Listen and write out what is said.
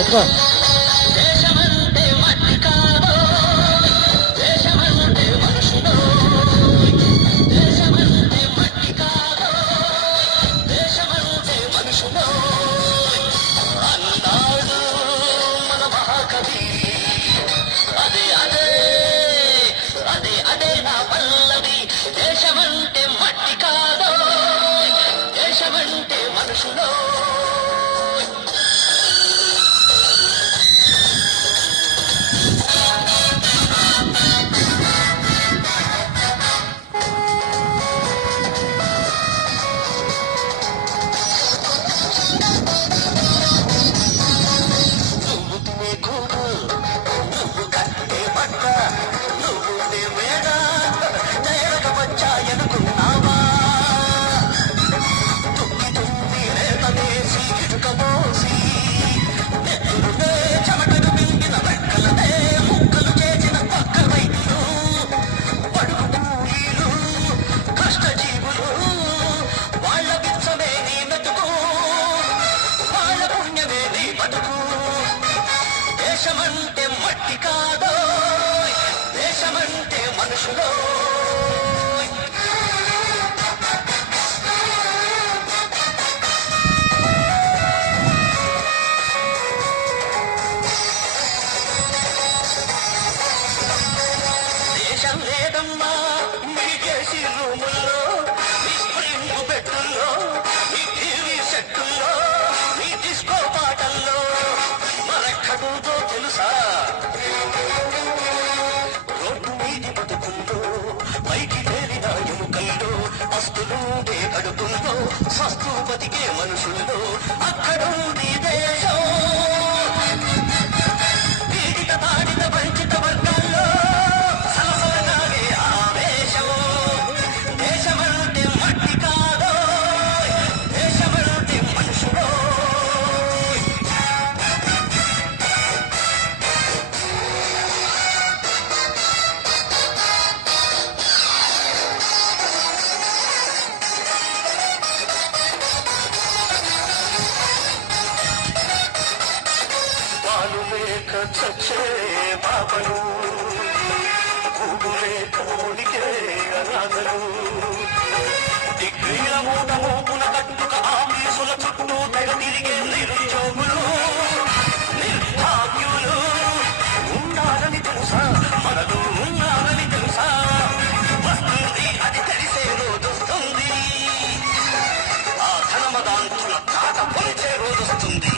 పెట్టుకో. దేశమంటే మట్టి కాదో, దేశమంటే మనుషులో, దేశమంటే మట్టి కాదో, దేశమంటే మనుషులో అన్నాడు మన మహాకవి. అదే అదే అదే అదే నా పల్లవి. దేశమంటే మట్టి కాదో, దేశమంటే మనుషులో. దేశమంటే మట్టి కాదో, దేశమంటే మనుషులో. దేశం లేదమ్మా మిడిగేసి రూముల్లో, మీ స్ప్రింగ్ బెట్టుల్లో, మీ టీవీ సెట్టుల్లో, మీ డిస్కో పాటల్లో మరెక్కడుందో తెలుసా? రోడ్డు మీది బతుకుందో, పైకి తేలిన ఎముకల్లో, అస్తులుండే కడుపుల్లో, సస్తు బతికే మనుషుల్లో అక్కడుంది దేశం. పీడిత తాడిత వంచిత వర్గాల్లో సలసలగాగే ఆవేశం. దేశమంటే మట్టి కాదో, దేశమంటే మనుషులో. పాలు లేక చచ్చే పాపలు, పూలు లేక ఓడికే అనాథలు, డిగ్రీల మూట మోపున కట్టుక ఆఫీసుల చుట్టూ తెగ తిరిగే నిరుద్యోగులు, నిర్భాగ్యులు ఉన్నారని తెలుసా, మనలో ఉన్నారని తెలుసా? వస్తుంది అది తెలిసే రోజొస్తుంది, ఆ ధనమదాంతుల తాట పొలిచే రోజొస్తుంది.